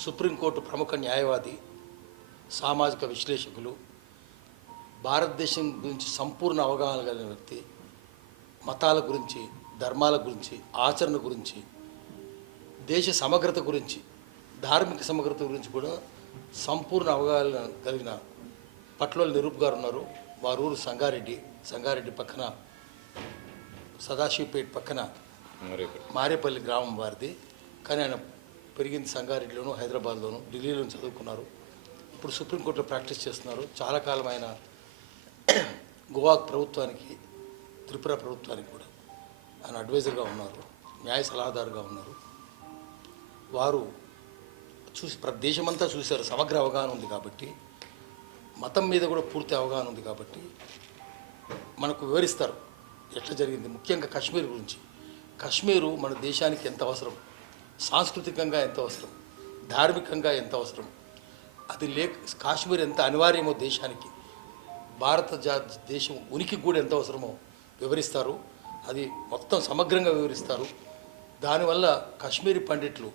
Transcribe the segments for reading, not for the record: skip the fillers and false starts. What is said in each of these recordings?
Supreme court ప్రముఖ న్యాయవాది, సామాజిక విశ్లేషకులు, భారతదేశం గురించి సంపూర్ణ అవగాహన కలిగిన వ్యక్తి, మతాల గురించి, ధర్మాల గురించి, ఆచరణ గురించి, దేశ సమగ్రత గురించి, ధార్మిక సమగ్రత గురించి కూడా సంపూర్ణ అవగాహన కలిగిన పట్లోలు నిరూప్ గారు ఉన్నారు. వారు ఊరు సంగారెడ్డి పక్కన సదాశివపేట పక్కన మారేపల్లి గ్రామం వారిది. కానీ ఆయన పెరిగింది సంగారెడ్డిలోను, హైదరాబాద్లోను, ఢిల్లీలోను చదువుకున్నారు. ఇప్పుడు సుప్రీంకోర్టులో ప్రాక్టీస్ చేస్తున్నారు. చాలా కాలం ఆయన గోవా ప్రభుత్వానికి, త్రిపుర ప్రభుత్వానికి కూడా ఆయన అడ్వైజర్గా ఉన్నారు, న్యాయ సలహాదారుగా ఉన్నారు. వారు దేశమంతా చూశారు. సమగ్ర అవగాహన ఉంది కాబట్టి, మతం మీద కూడా పూర్తి అవగాహన ఉంది కాబట్టి మనకు వివరిస్తారు ఎట్లా జరిగింది. ముఖ్యంగా కశ్మీర్ గురించి. కశ్మీరు మన దేశానికి ఎంత అవసరం, సాంస్కృతికంగా ఎంత అవసరం, ధార్మికంగా ఎంత అవసరం, అది కాశ్మీర్ ఎంత అనివార్యమో దేశానికి, దేశం ఉనికి కూడా ఎంత అవసరమో వివరిస్తారు. అది మొత్తం సమగ్రంగా వివరిస్తారు. దానివల్ల కాశ్మీరీ పండిట్లు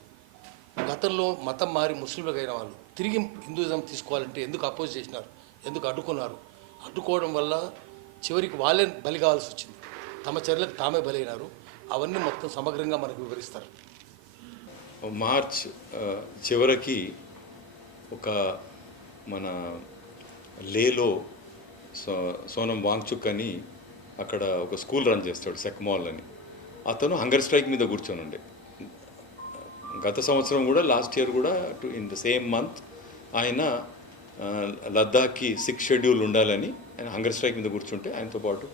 గతంలో మతం మారి ముస్లింలకు అయిన వాళ్ళు తిరిగి హిందూయిజం తీసుకోవాలంటే ఎందుకు అపోజ్ చేసినారు, ఎందుకు అడ్డుకున్నారు, అడ్డుకోవడం వల్ల చివరికి వాళ్ళే బలి కావాల్సి వచ్చింది, తమ చర్యలకు తామే బలైనారు. అవన్నీ మొత్తం సమగ్రంగా మనకు వివరిస్తారు. మార్చ్ చివరికి ఒక మన లేలో సోనం వాంగ్చుక్ అని అక్కడ ఒక స్కూల్ రన్ చేస్తాడు, సెక్మాల్ అని. అతను హంగర్ స్ట్రైక్ మీద కూర్చొని ఉండే. గత సంవత్సరం కూడా, లాస్ట్ ఇయర్ కూడా ఇన్ ద సేమ్ మంత్ ఆయన లద్దాఖ్కి 6th షెడ్యూల్ ఉండాలని ఆయన హంగర్ స్ట్రైక్ మీద కూర్చుంటే ఆయనతో పాటు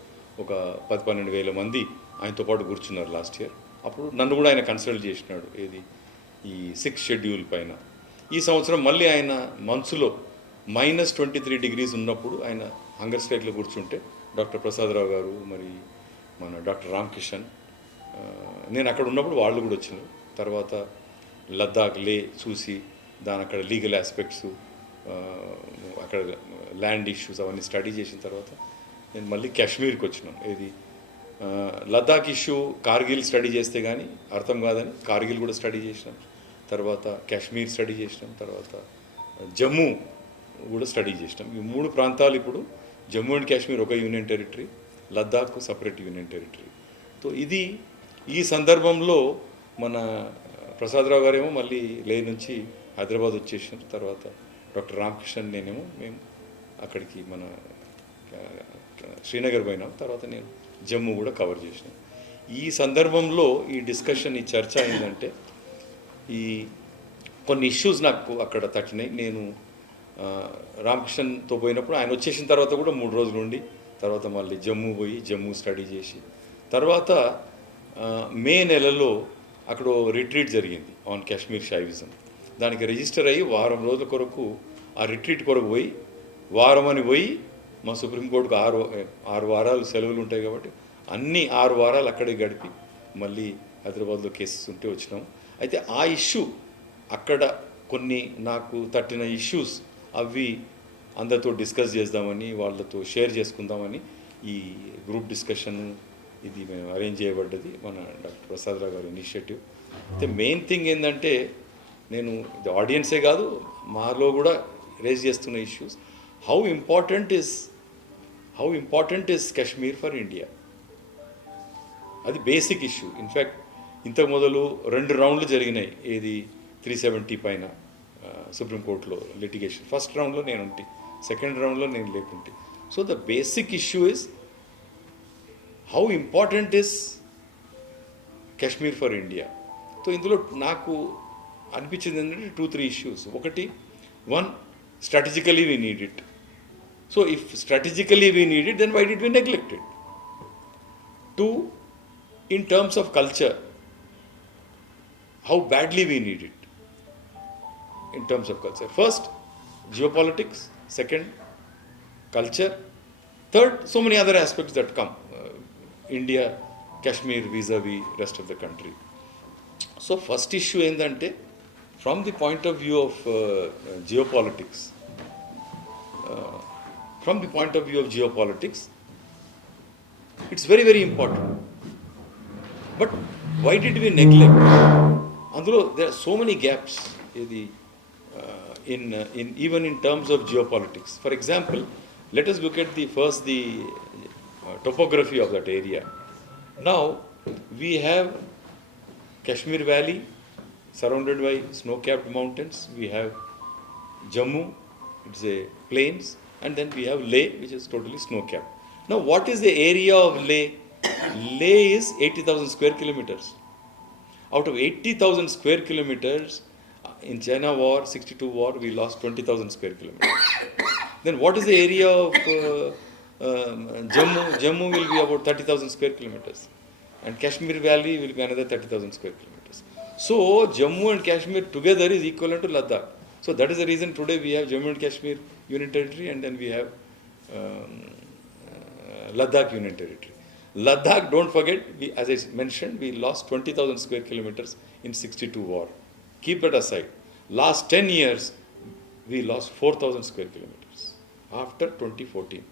ఒక 10-12 వేల మంది ఆయనతో పాటు కూర్చున్నారు లాస్ట్ ఇయర్. అప్పుడు నన్ను కూడా ఆయన కన్సల్ట్ చేసినాడు ఏది ఈ 6th షెడ్యూల్ పైన. ఈ సంవత్సరం మళ్ళీ ఆయన మనసులో -23 degrees ఉన్నప్పుడు ఆయన హంగర్ స్ట్రైక్లో కూర్చుంటే డాక్టర్ ప్రసాదరావు గారు, మరి మన డాక్టర్ రామకిషన్, నేను అక్కడ ఉన్నప్పుడు వాళ్ళు కూడా వచ్చినారు. తర్వాత లద్దాఖ్ లే చూసి దాని అక్కడ లీగల్ ఆస్పెక్ట్స్, అక్కడ ల్యాండ్ ఇష్యూస్ అవన్నీ స్టడీ చేసిన తర్వాత నేను మళ్ళీ కాశ్మీర్కి వచ్చినాను. ఏది లద్దాఖ్ ఇష్యూ కార్గిల్ స్టడీ చేస్తే కానీ అర్థం కాదని కార్గిల్ కూడా స్టడీ చేసినాం. తర్వాత కాశ్మీర్ స్టడీ చేసినాం. తర్వాత జమ్మూ కూడా స్టడీ చేసినాం. ఈ 3 ప్రాంతాలు ఇప్పుడు జమ్మూ అండ్ కాశ్మీర్ ఒక union territory, Ladakh separate union territory. So ఇది ఈ సందర్భంలో మన ప్రసాదరావు గారేమో మళ్ళీ లే నుంచి హైదరాబాద్ వచ్చేసారు. తర్వాత డాక్టర్ రామకృష్ణన్ నేనేమో మేము అక్కడికి మన శ్రీనగర్ పోయినాం. తర్వాత నేను జమ్మూ కూడా కవర్ చేసినాను. ఈ సందర్భంలో ఈ డిస్కషన్, ఈ చర్చ ఏంటంటే ఈ కొన్ని ఇష్యూస్ నాకు అక్కడ తట్టినాయి. నేను రామకృష్ణన్తో పోయినప్పుడు ఆయన వచ్చేసిన తర్వాత కూడా 3 రోజులు ఉండి తర్వాత మళ్ళీ జమ్మూ పోయి జమ్మూ స్టడీ చేసి తర్వాత మే నెలలో అక్కడ రిట్రీట్ జరిగింది ఆన్ కాశ్మీర్ షైవిజం. దానికి రిజిస్టర్ అయ్యి వారం రోజుల కొరకు ఆ రిట్రీట్ కొరకు పోయి వారం అని పోయి మా సుప్రీంకోర్టుకు 6 వారాలు సెలవులు ఉంటాయి కాబట్టి అన్ని 6 వారాలు అక్కడే గడిపి మళ్ళీ హైదరాబాద్లో కేసెస్ ఉంటే వచ్చినాము. అయితే ఆ ఇష్యూ అక్కడ కొన్ని నాకు తట్టిన ఇష్యూస్ అవి అందరితో డిస్కస్ చేద్దామని, వాళ్ళతో షేర్ చేసుకుందామని ఈ గ్రూప్ డిస్కషన్ ఇది మేము అరేంజ్ చేయబడ్డది, మన డాక్టర్ ప్రసాదరావు గారి ఇనిషియేటివ్. అయితే మెయిన్ థింగ్ ఏంటంటే నేను ఇది ఆడియన్సే కాదు మాలో కూడా రేజ్ చేస్తున్న issues, how important is Kashmir for India. అది బేసిక్ ఇష్యూ. ఇన్ఫ్యాక్ట్ ఇంతకు మొదలు 2 రౌండ్లు జరిగినాయి ఏది 370 పైన సుప్రీంకోర్టులో లిటిగేషన్. ఫస్ట్ రౌండ్లో నేను ఉంటే, సెకండ్ రౌండ్లో నేను లేకుంటే. So the basic issue is how important is Kashmir for India. So ఇందులో నాకు అనిపించింది ఏంటంటే 2-3 ఇష్యూస్. ఒకటి, 1, strategically we need it. So if strategically we need it, then why did we neglect it? 2, in terms of culture, how badly we need it in terms of culture. First, geopolitics. Second, culture. Third, so many other aspects that come. India, Kashmir vis-a-vis rest of the country. So first issue ఏంటంటే from the point of view of geopolitics, it's very, very important. But why did we neglect? అందులో there are so many gaps. ఇది in even in terms of geopolitics. For example, let us look at the topography of that area. Now we have Kashmir Valley surrounded by snow-capped mountains. We have Jammu, it's a plains, and then we have Leh, which is totally snow-capped. Now, what is the area of Leh? Leh is 80,000 square kilometers. Out of 80,000 square kilometers, in China war, 62 war, we lost 20,000 square kilometers. Then what is the area of Jammu? Jammu will be about 30,000 square kilometers. And Kashmir Valley will be another 30,000 square kilometers. So, Jammu and Kashmir together is equivalent to Ladakh. So, that is the reason today we have Jammu and Kashmir Union Territory, and then we have Ladakh Union Territory. Ladakh, don't forget, as I mentioned, we lost 20,000 square kilometers in 62 war. Keep that aside. Last 10 years, we lost 4,000 square kilometers after 2014.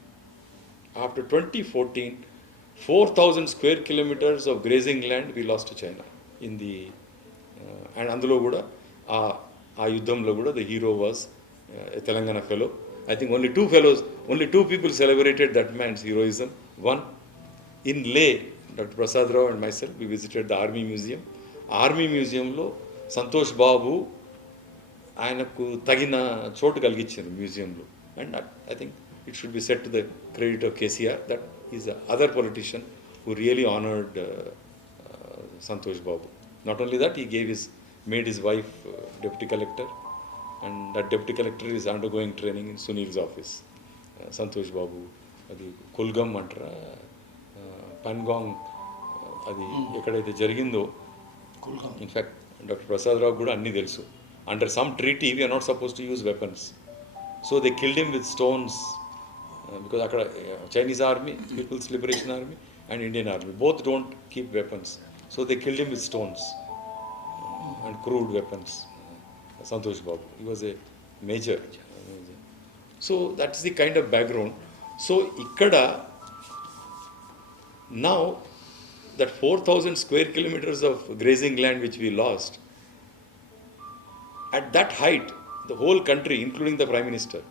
After 2014, 4,000 square kilometers of grazing land we lost to China. In the and అందులో కూడా ఆ యుద్ధంలో కూడా the hero was a Telangana fellow. I think only two people celebrated that man's heroism. One, in Leh, Dr. Prasad Rao and myself, we visited the Army Museum. Army Museumలో Santosh Babu ఆయనకు తగిన చోటు కలిగించారు మ్యూజియంలో. And I think it should be said to the credit of KCR that he's the other politician who really honored Santosh Babu. Not only that, he made his wife deputy collector, and that deputy collector is undergoing training in Sunil's office. Santosh Babu, అది కుల్గమ్ అంటారా, పన్గాంగ్, అది ఎక్కడైతే జరిగిందో. In fact doctor Prasad రావు కూడా అన్నీ తెలుసు. Under some treaty we are not supposed to use weapons. So they killed him with stones because అక్కడ Chinese army, People's Liberation Army and Indian Army both don't keep weapons. So they killed him with stones and crude weapons. Santosh Babu, he was a major. So that's the kind of background. So ikkada now that 4,000 square kilometers of grazing land which we lost, at that height, the whole country, including the Prime Minister,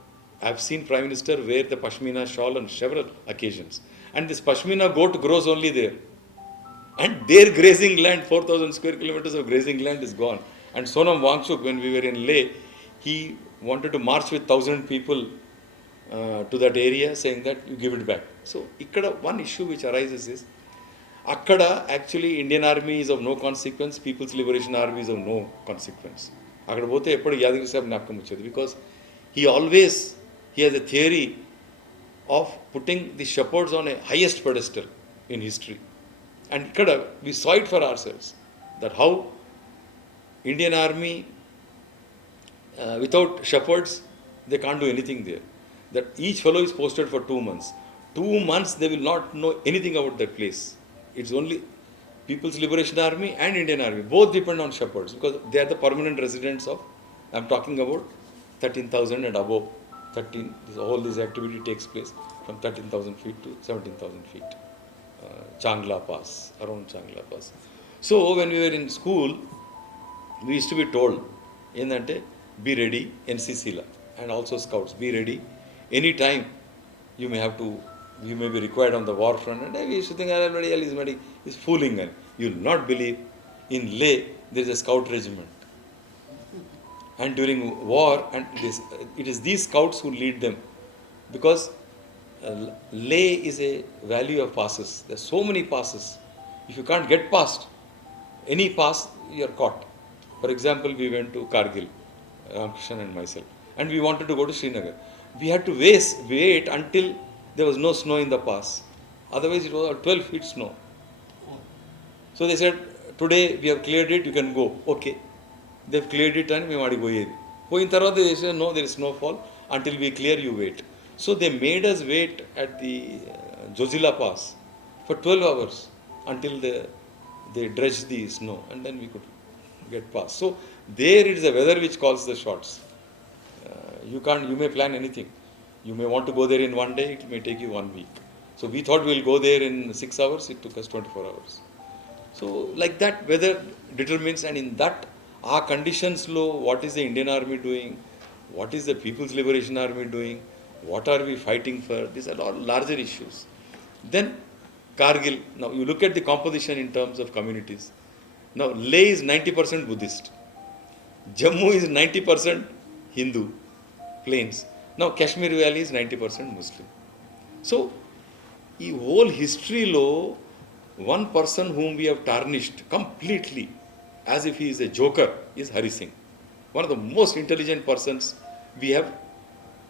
I have seen Prime Minister wear the Pashmina shawl on several occasions. And this Pashmina goat grows only there. And their grazing land, 4,000 square kilometers of grazing land is gone. And Sonam Wangchuk, when we were in Leh, he wanted to march with 1,000 people to that area, saying that you give it back. So, ikkada one issue which arises is, akkada actually Indian Army is of no consequence, People's Liberation Army is of no consequence. Akkada pote eppudu Yadagiri Sahib gnapakam vachedi, because he has a theory of putting the shepherds on a highest pedestal in history. And ikkada we saw it for ourselves, that how Indian Army without shepherds they can't do anything there. That each fellow is posted for 2 months. 2 months they will not know anything about that place. It's only People's Liberation Army and Indian Army, both depend on shepherds, because they are the permanent residents of, I'm talking about 13,000 and above. All this activity takes place from 13,000 feet to 17,000 feet. Changla Pass, around Changla Pass. So when we were in school, we used to be told, endante, be ready, NCC la, and also scouts, be ready. Any time you may be required on the war front. And we used to think everybody else is fooling. And you will not believe, in Leh there is a scout regiment. And during war, and it is these scouts who lead them, because Leh is a valley of passes. There are so many passes. If you can't get past any pass, you are caught. For example, we went to Kargil, Ramkrishnan and myself, and we wanted to go to Srinagar. We had to wait until there was no snow in the pass. Otherwise, it was 12 feet snow. So they said, today we have cleared it, you can go. Okay. They've cleared it and మేము ఆడికి పోయేది. పోయిన తర్వాత they said, no, there is snowfall. Until we clear, you wait. So they made us wait at the Jozila Pass for 12 hours until they dredged the snow, and then we could get past. So there it is the weather which calls the shots. You may plan anything. You may want to go there in 1 day, it may take you 1 week. So we thought we'll go there in 6 hours, it took us 24 hours. So like that, weather determines, and in that ఆ కండిషన్స్లో what is the Indian Army doing, what is the People's Liberation Army doing, what are we fighting for? These are all larger issues. Then Kargil, now you look at the composition in terms of communities. Now Leh is 90% Buddhist, Jammu is 90% Hindu, plains. Now Kashmir Valley is 90% Muslim. So the whole history lo, one person whom we have tarnished completely as if he is a joker is Hari Singh. One of the most intelligent persons. We have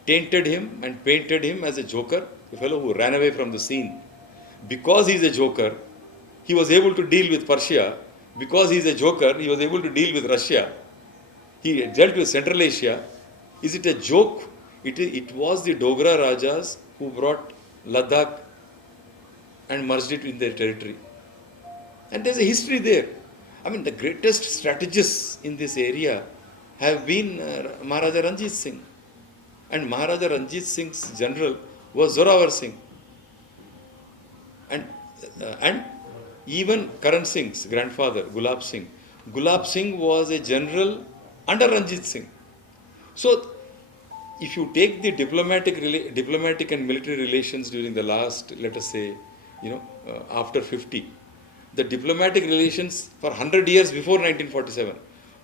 tainted him and painted him as a joker, a fellow who ran away from the scene. Because he is a joker, he was able to deal with Persia. Because he is a joker, he was able to deal with Russia. He dealt with Central Asia. Is it a joke? It was the Dogra Rajas who brought Ladakh and merged it in their territory. And there's a history there. I mean, the greatest strategists in this area have been Maharaja Ranjit Singh. And Maharaja Ranjit Singh's general was Zorawar Singh. And even Karan Singh's grandfather, Gulab Singh. Gulab Singh was a general under Ranjit Singh. So, if you take the diplomatic and military relations during the last, let us say, after 50, the diplomatic relations for 100 years before 1947,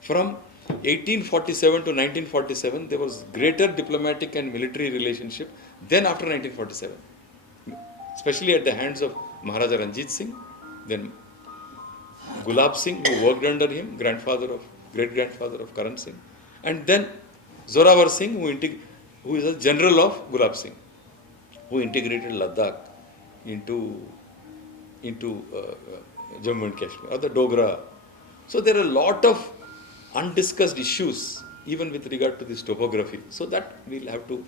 from 1847 to 1947, there was greater diplomatic and military relationship than after 1947, especially at the hands of Maharaja Ranjit Singh, then Gulab Singh, who worked under him, great-grandfather of Karan Singh, and then Zorawar Singh, who is a general of Gulab Singh, who integrated Ladakh into Jammu and Kashmir, or the Dogra. So there are a lot of undiscussed issues even with regard to this topography. So that we'll have to,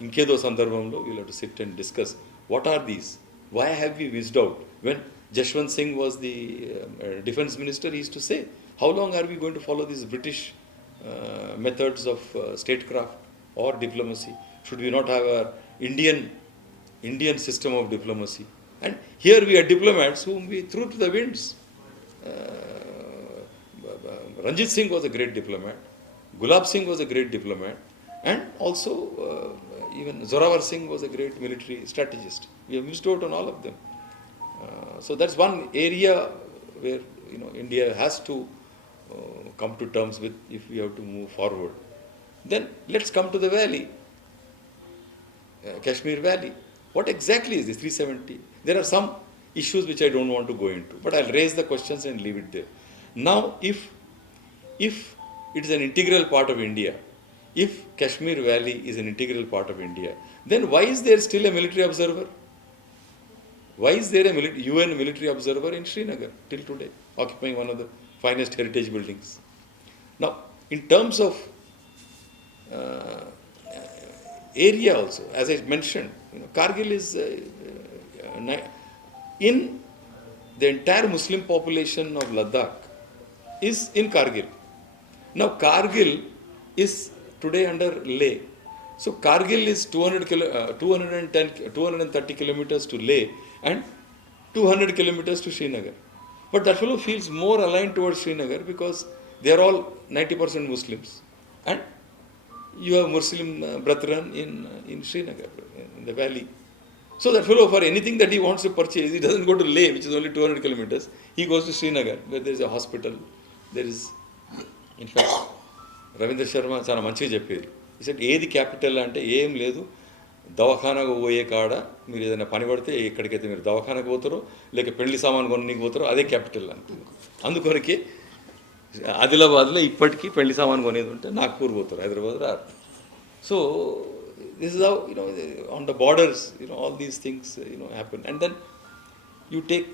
in Kedo Sandarbhamlo, we'll have to sit and discuss what are these, why have we missed out. When Jashwant Singh was the defense minister, he used to say, how long are we going to follow these British methods of statecraft or diplomacy? Should we not have our Indian system of diplomacy? And here we are diplomats whom we threw to the winds. Ranjit Singh was a great diplomat, Gulab Singh was a great diplomat, and also even Zorawar Singh was a great military strategist. We have missed out on all of them. So that's one area where India has to come to terms with if we have to move forward. Then let's come to the valley, Kashmir Valley. What exactly is this 370? There are some issues which I don't want to go into, but I'll raise the questions and leave it there. Now, if it is an integral part of India, if Kashmir Valley is an integral part of India, then why is there still a military observer? Why is there a UN military observer in Srinagar till today, occupying one of the finest heritage buildings? Now, in terms of area also, as I mentioned, Kargil is in the entire Muslim population of Ladakh is in Kargil. Now Kargil is today under Leh. So Kargil is 230 kilometers to Leh and 200 kilometers to Srinagar. But that fellow feels more aligned towards Srinagar because they are all 90% Muslims. And you have Muslim brethren in Srinagar, in the valley. So that fellow, for anything that he wants to purchase, he doesn't go to Leh, which is only 200 kilometers. He goes to Srinagar, where there is a hospital. There is, in fact, Ravindra Sharma చాలా మంచిగా చెప్పేది. He said, ఏది capital అంటే ఏం లేదు, దవాఖానకు పోయే కాడ మీరు ఏదైనా పని పడితే ఎక్కడికైతే మీరు దవాఖానకు పోతారో లేక పెళ్లి సామాన్ కొనడానికి పోతారో అదే క్యాపిటల్ అంటుంది. అందుకొరకే ఆదిలాబాద్లో ఇప్పటికీ పెళ్లి సామాన్ కొనేది ఉంటే నాగ్పూర్ పోతారు, హైదరాబాద్ రారు. So this is how, on the borders, all these things, happen. And then you take,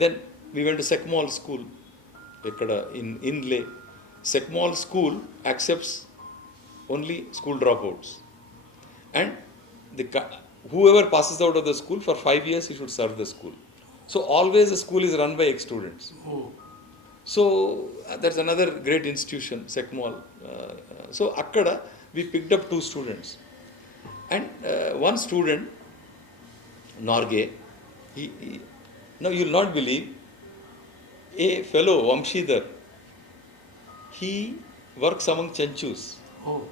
then we went to Sekmol school, in Leh. Sekmol school accepts only school dropouts. And whoever passes out of the school for 5 years, he should serve the school. So always the school is run by ex-students. So that's another great institution, Sekmol. So akkada we picked up 2 students. And one student, Norge, now you will not believe, a fellow, Vamshidhar, he works among Chanchus Oh.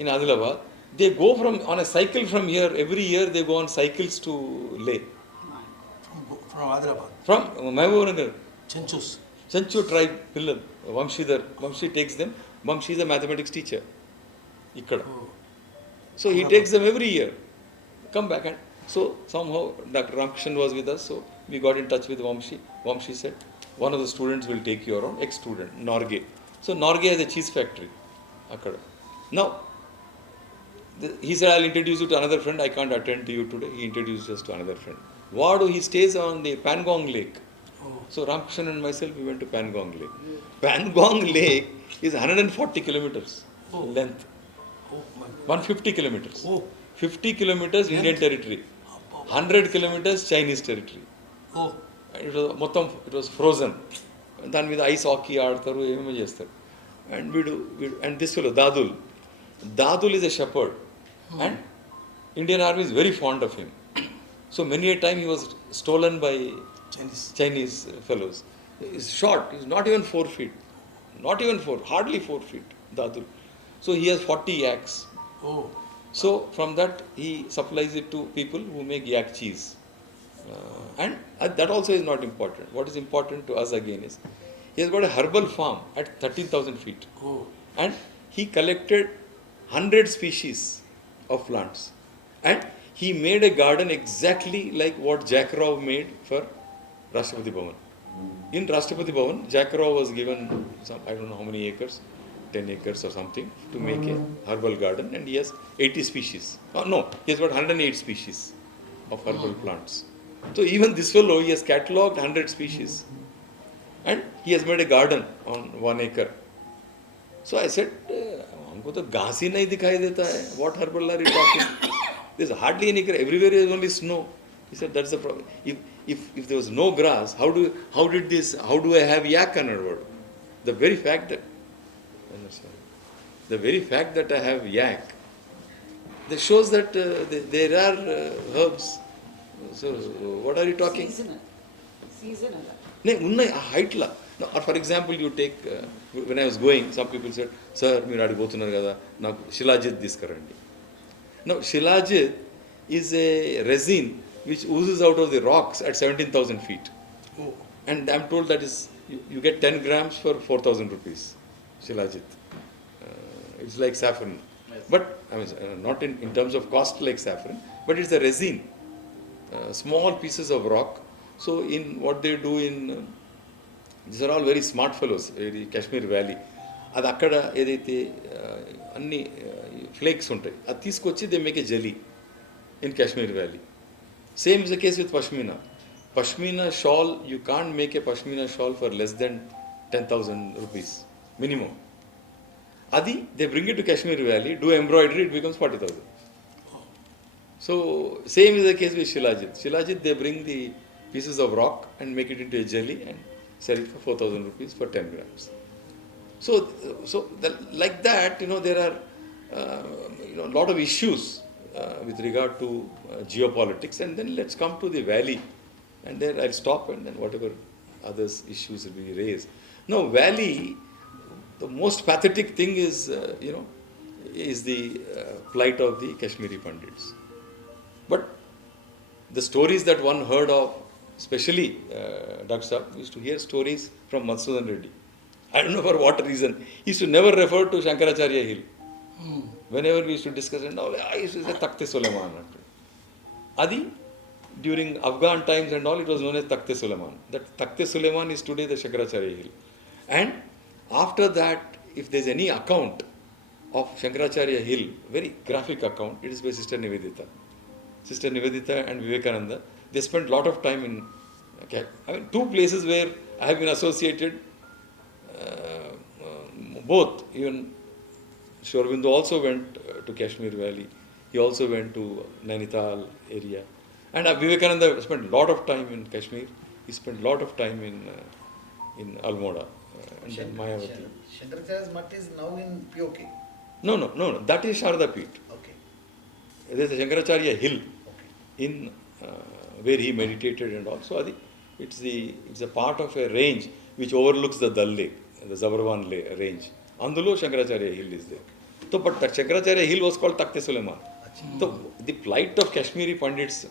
in Adilabad. They go on a cycle from here. Every year they go on cycles to Leh. From Hyderabad. From Mahbubnagar. Chanchus. Chanchu tribe Pillal. Vamshi takes them. Vamshi is a mathematics teacher. Ikkada. Oh. So he takes them every year. Come back, and so somehow Dr. Ramkrishnan was with us, so we got in touch with Vamshi. Vamshi said, one of the students will take you around, ex-student, Norgay. So Norgay has a cheese factory. Akkada. Now, he said, I'll introduce you to another friend. I can't attend to you today. He introduced us to another friend. Wadu, he stays on the Pangong Lake. Oh. So Ramkrishnan and myself, we went to Pangong Lake. Pangong Lake is 140 kilometers Oh. length. Oh my. 150 kilometers. Oh. 50 kilometers Indian territory. 100 kilometers Chinese territory. Oh. It was frozen. దాని మీద ice hockey ఆడతారు, ఏమేమో చేస్తారు. And వీడు and this fellow Dadul is a shepherd, and Indian army is very fond of him. So many a time he was stolen by Chinese fellows. He's short, he's not even 4 feet. Not even 4, hardly 4 feet, Dadul. So he has 40 yaks. Oh. So from that he supplies it to people who make yak cheese. And that also is not important. What is important to us again is he has got a herbal farm at 13,000 feet. Oh. And he collected 100 species of plants. And he made a garden exactly like what Jack Rao made for Rashtrapati Bhavan. In Rashtrapati Bhavan, Jack Rao was given some, I don't know how many acres, 10 acres or something, to make a herbal garden, and he has 80 species. Oh, no, he has got 108 species of herbal plants. So even this fellow, he has catalogued 100 species, and he has made a garden on 1 acre. So I said, हमको तो घास ही नहीं दिखाई देता है. What herbal are you talking? There's hardly any grass. Everywhere is only snow. He said, that's the problem. If there was no grass, how do I have yak word? The very fact that I have yak, that shows that there are herbs. So what are you talking? Seasonal. No, unnai height la. Or for example, you take when I was going, some people said, sir, మీరు అడిగి పోతున్నారు కదా, నాకు శిలాజిత్ తీసుకురండి. Now shilajit is a resin which oozes out of the rocks at 17,000 feet. Oh. And I'm told that is you get 10 grams for 4,000 rupees. Shilajit. It's like saffron. Yes. But I mean, not in terms of cost like saffron, but it's a resin. Small pieces of rock. So in what they do in, these are all very smart fellows, the Kashmir Valley. అది అక్కడ ఏదైతే అన్ని flakes ఉంటాయి, అది తీసుకొచ్చి they make a jelly in Kashmir valley. Same is the case with pashmina. Pashmina shawl, you can't make a pashmina shawl for less than 10,000 rupees minimum. Adi, they bring it to Kashmir Valley, do embroidery, it becomes 40,000. So same is the case with Shilajit. Shilajit, they bring the pieces of rock and make it into a jelly and sell it for 4,000 rupees for 10 grams. So like that, there are a lot of issues with regard to geopolitics. And then let's come to the valley, and there I'll stop, and then whatever others issues will be raised. Now valley, the most pathetic thing is the plight of the Kashmiri Pandits. But the stories that one heard of, especially Dr. Saab, used to hear stories from Madhusudan Reddy. I don't know for what reason. He used to never refer to Shankaracharya Hill. Whenever we used to discuss and all, I used to say Takhte Suleiman. Adi, during Afghan times and all, it was known as Takhte Suleiman. That Takhte Suleiman is today the Shankaracharya Hill. And after that, if there's any account of Shankaracharya Hill, very graphic account, it is by Sister Nivedita. Sister Nivedita and Vivekananda, they spent a lot of time in, two places where I have been associated, both, even Sri Aurobindo also went to Kashmir Valley, he also went to Nainital area, and Vivekananda spent a lot of time in Kashmir, he spent a lot of time in Almora, and then Mayavati. Shankaracharya's Mutt is now in POK. No, that is Sharda Peeth. Okay. There is a Shankaracharya Hill Okay. in where he meditated and all. So it's a part of a range which overlooks the Dal Lake. the Zabarwan range. Andulo Shankaracharya Hill is there. So, but that Shankaracharya Hill was called Takht Sulaiman. So, the plight of Kashmiri Pandits,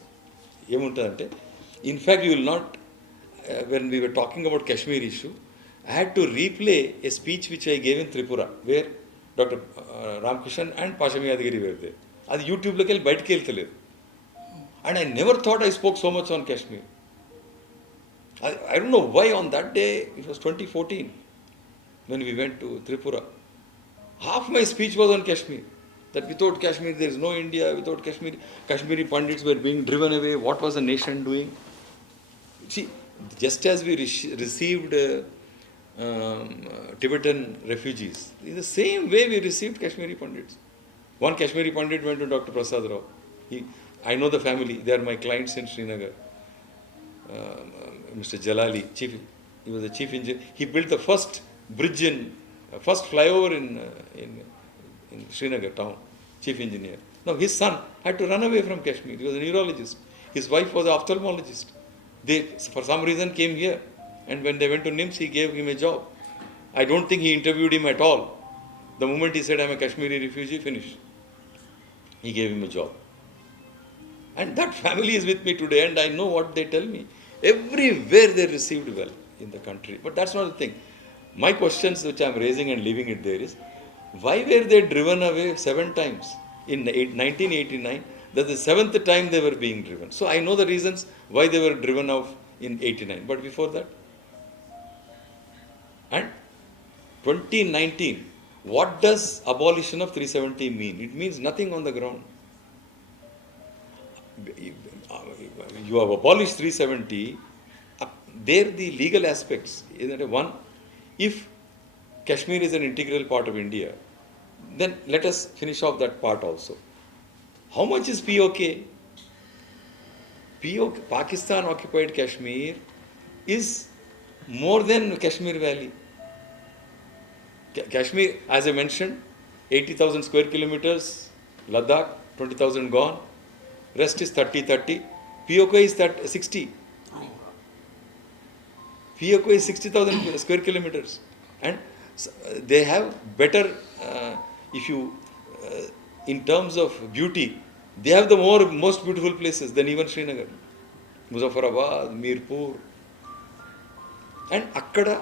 in fact, you will not, when we were talking about Kashmir issue, I had to replay a speech which I gave in Tripura, where Dr. Ramkishan and Pashami Yadagiri were there. That's YouTube local bite keltaledu. And I never thought I spoke so much on Kashmir. I don't know why on that day, it was 2014, when we went to Tripura. Half my speech was on Kashmir. That without Kashmir there is no India, without Kashmir, Kashmiri Pandits were being driven away. What was the nation doing? See, just as we received Tibetan refugees, in the same way we received Kashmiri Pandits. One Kashmiri Pandit went to Dr. Prasad Rao. I know the family, they are my clients in Srinagar. Mr. Jalali, he was the chief engineer. He built the first bridge first flyover in Srinagar town, chief engineer. Now his son had to run away from Kashmir. He was a neurologist. His wife was an ophthalmologist. They, for some reason, came here. And when they went to NIMS, he gave him a job. I don't think he interviewed him at all. The moment he said, I'm a Kashmiri refugee, finished. He gave him a job. And that family is with me today, and I know what they tell me. Everywhere they received well in the country. But that's not the thing. My questions which I'm raising and leaving it there is, why were they driven away 7 times in 1989? That's the 7th time they were being driven. So I know the reasons why they were driven off in 89. But before that, and 2019, what does abolition of 370 mean? It means nothing on the ground. You have abolished 370, there the legal aspects, one, if Kashmir is an integral part of India, then let us finish off that part also. How much is POK? Pakistan occupied Kashmir is more than Kashmir Valley. Kashmir, as I mentioned, 80,000 square kilometers, Ladakh, 20,000 gone, rest is 30-30. POK is 60. POK is 60,000 square kilometers. And they have better, in terms of beauty, they have the most beautiful places than even Srinagar. Muzaffarabad, Mirpur. And Akkada,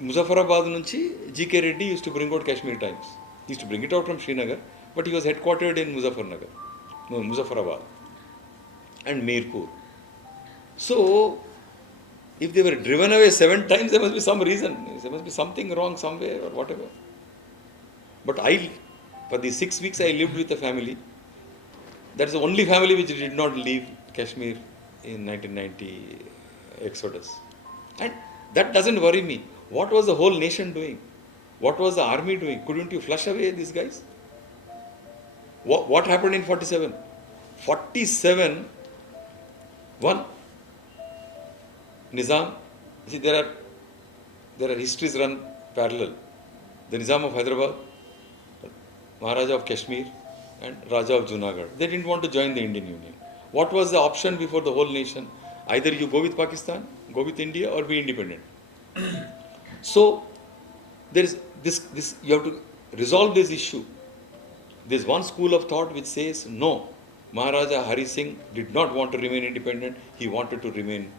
Muzaffarabad nunchi, G.K. Reddy used to bring out Kashmir Times. He used to bring it out from Srinagar, but he was headquartered in Muzaffarabad and Mirpur. So, if they were driven away 7 times, there must be some reason. There must be something wrong somewhere or whatever. But for the 6 weeks I lived with the family. That's the only family which did not leave Kashmir in 1990 Exodus. And that doesn't worry me. What was the whole nation doing? What was the army doing? Couldn't you flush away these guys? What happened in 47? 47, one, Nizam, see there are histories run parallel. The Nizam of Hyderabad, Maharaja of Kashmir and Raja of Junagadh. They didn't want to join the Indian Union. What was the option before the whole nation? Either you go with Pakistan, go with India, or be independent. So, there is this you have to resolve this issue. There is one school of thought which says, no, Maharaja Hari Singh did not want to remain independent, he wanted to remain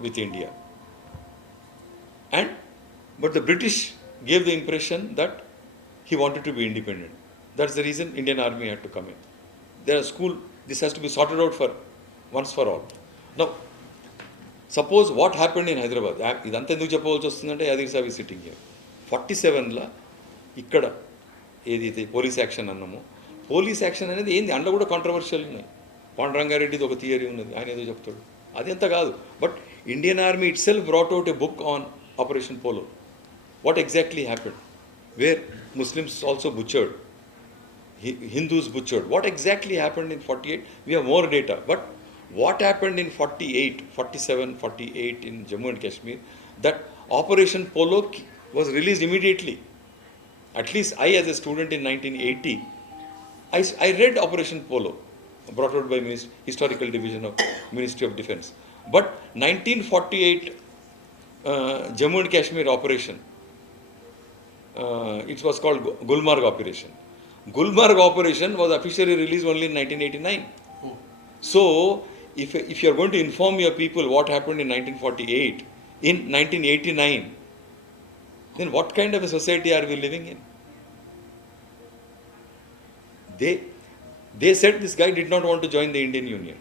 with India. But the British gave the impression that he wanted to be independent. That's the reason Indian Army had to come in. There are this has to be sorted out for once for all. Now, suppose what happened in Hyderabad, idantha enduku cheppavalsi vastundante Yadir Saab is sitting here. 47 la ikkada ఏదైతే police action అన్నామో police action అనేది ఏంది అందులో కూడా controversial ఉన్నాయి. పాండురంగారెడ్డిది ఒక theory ఉన్నది, ఆయన ఏదో చెప్తాడు, అది అంత కాదు. But Indian army itself brought out a book on Operation Polo. What exactly happened, where Muslims also butchered, Hindus butchered. What exactly happened in 48? We have more data. But what happened in 48, 47, 48 in Jammu and Kashmir, that Operation Polo was released immediately. At least I, as a student in 1980, I read Operation Polo, brought out by Historical Division of Ministry of Defence. But 1948 Jammu and Kashmir operation. It was called Gulmarg operation. Gulmarg operation was officially released only in 1989. So, if you are going to inform your people what happened in 1948, in 1989, then what kind of a society are we living in? They said this guy did not want to join the Indian Union.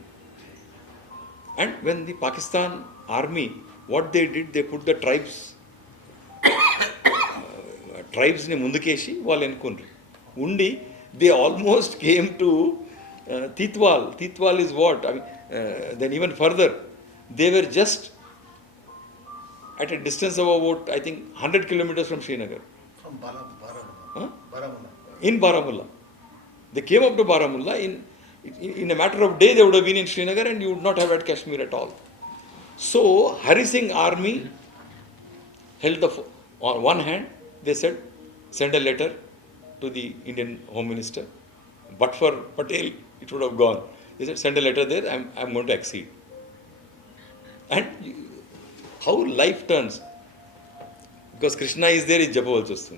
And when the Pakistan army, what they did, they put the tribes ni mundukeshi వాళ్ళు ఎన్నుకుండ్రు ఉండి they almost came to Titwal. Titwal is what? I mean, then even further, they were just at a distance of about, I think, 100 kilometers from Srinagar. From Baramulla. Huh? Baramulla. In Baramulla. They came up to Baramulla. In a matter of day, they would have been in Srinagar and you would not have had Kashmir at all. So, Hari Singh army held on one hand, they said, send a letter to the Indian Home Minister. But for Patel, it would have gone. They said, send a letter there, I'm going to accede. And how life turns. Because Krishna is there, is Japa also.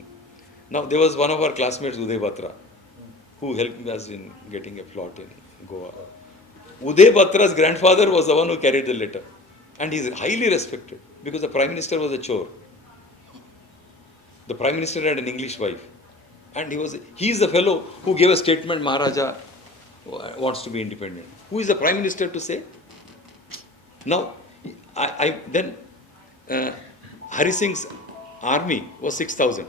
Now, there was one of our classmates, Vidhaatha, who helped us in getting a plot in Goa. Vidhaatha's grandfather was the one who carried the letter. And he is highly respected because the Prime Minister was a chore. The Prime Minister had an English wife. And he is the fellow who gave a statement, Maharaja wants to be independent. Who is the Prime Minister to say? Now, then Hari Singh's army was 6,000.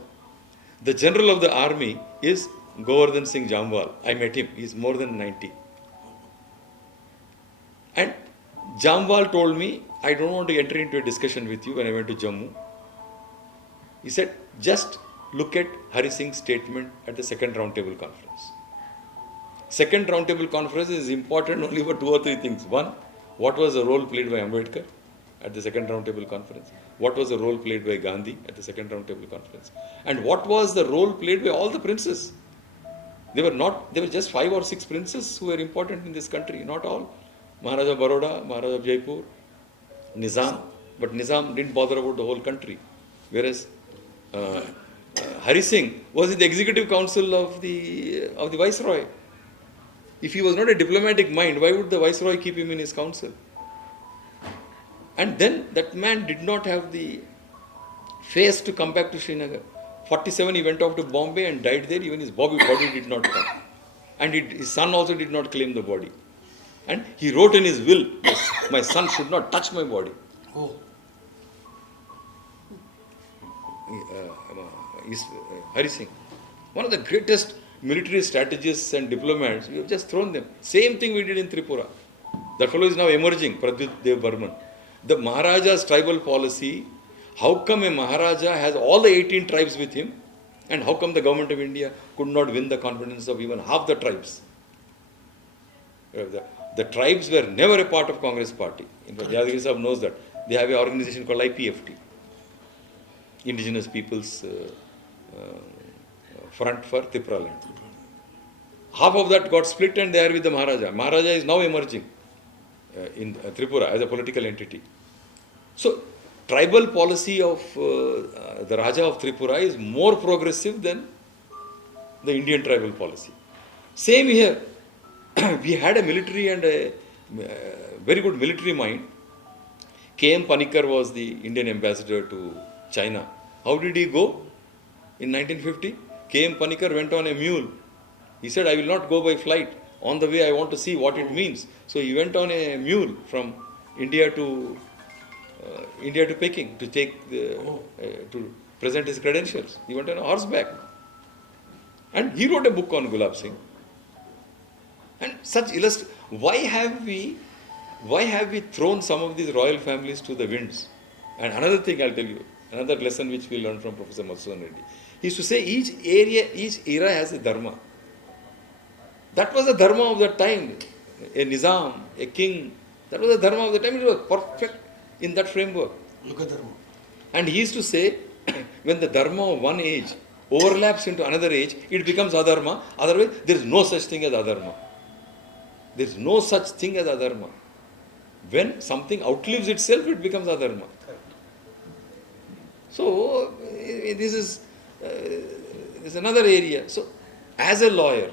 The general of the army is Govardhan Singh Jamwal. I met him. He is more than 90. And Jamwal told me, I don't want to enter into a discussion with you when I went to Jammu. He said, just look at Hari Singh's statement at the second roundtable conference. Second roundtable conference is important only for 2 or 3 things. One, what was the role played by Ambedkar at the second roundtable conference? What was the role played by Gandhi at the second roundtable conference? And what was the role played by all the princes? They were just 5 or 6 princes who were important in this country, not all. Maharaja Baroda, Maharaja Jaipur, Nizam, but Nizam didn't bother about the whole country. Whereas Hari Singh was in the executive council of the Viceroy. If he was not a diplomatic mind, why would the Viceroy keep him in his council? And then that man did not have the face to come back to Srinagar. 47 he went off to Bombay and died there. Even his body did not come. And his son also did not claim the body. And he wrote in his will, my son should not touch my body. Oh. Hari Singh, one of the greatest military strategists and diplomats, we have just thrown them. Same thing we did in Tripura. That fellow is now emerging, Pradyut Dev Burman. The Maharaja's tribal policy, how come a Maharaja has all the 18 tribes with him, and how come the government of India could not win the confidence of even half the tribes? The tribes were never a part of Congress party. In fact, Yadagiri Sahib knows that. They have an organization called IPFT, Indigenous Peoples Front for Tripura land. Half of that got split and they are with the Maharaja. Maharaja is now emerging in Tripura as a political entity. So, tribal policy of the Raja of Tripura is more progressive than the Indian tribal policy. Same here. We had a military and a very good military mind. K.M. Panikkar was the Indian ambassador to China. How did he go in 1950? K.M. Panikkar went on a mule. He said, I will not go by flight. On the way, I want to see what it means. So he went on a mule from India to Peking to to present his credentials. He went on a horseback. And he wrote a book on Gulab Singh. And such why have we thrown some of these royal families to the winds? And another thing I'll tell you, another lesson which we learned from Professor Madhusudan Reddy. He used to say each era has a dharma. That was the dharma of that time. A Nizam, a king, that was the dharma of the time. It was perfect in that framework. Look at dharma. And he used to say, when the dharma of one age overlaps into another age, it becomes adharma. Otherwise, there is no such thing as adharma. There is no such thing as adharma. When something outlives itself, it becomes adharma. So this is another area. So as a lawyer,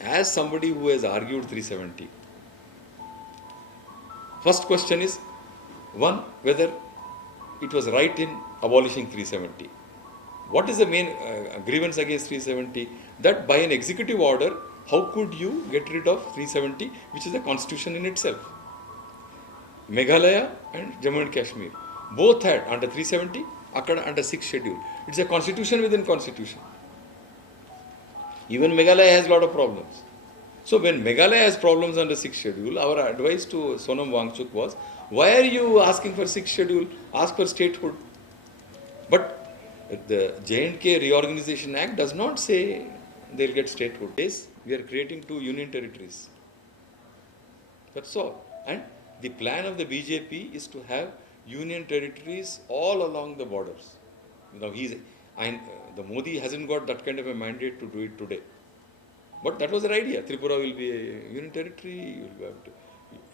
as somebody who has argued 370, first question is, one, whether it was right in abolishing 370. What is the main grievance against 370? That by an executive order, how could you get rid of 370, which is a constitution in itself? Meghalaya and Jammu and Kashmir both had under 370, Akkada under 6th schedule. It's a constitution within constitution. Even Meghalaya has a lot of problems. So when Meghalaya has problems under 6th schedule, our advice to Sonam Wangchuk was, why are you asking for 6th schedule? Ask for statehood. But the J&K Reorganization Act does not say they'll get statehood. Yes, we are creating 2 union territories. That's all. And the plan of the BJP is to have union territories all along the borders. Now the Modi hasn't got that kind of a mandate to do it today. But that was their idea. Tripura will be a union territory, you will have to,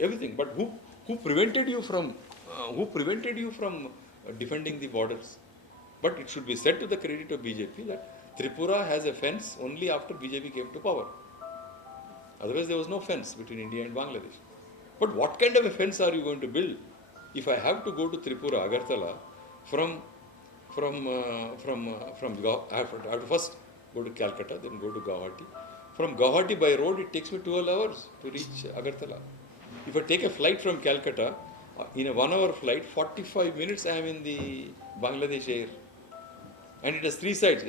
everything. But who prevented you from defending the borders? But it should be said to the credit of BJP that Tripura has a fence only after BJP came to power. Otherwise there was no fence between India and Bangladesh. But what kind of a fence are you going to build? If I have to go to Tripura, Agartala, I have to first go to Calcutta, then go to Guwahati. From Guwahati by road, it takes me 12 hours to reach Agartala. If I take a flight from Calcutta, in a 1 hour flight, 45 minutes I am in the Bangladesh air. And it has 3 sides.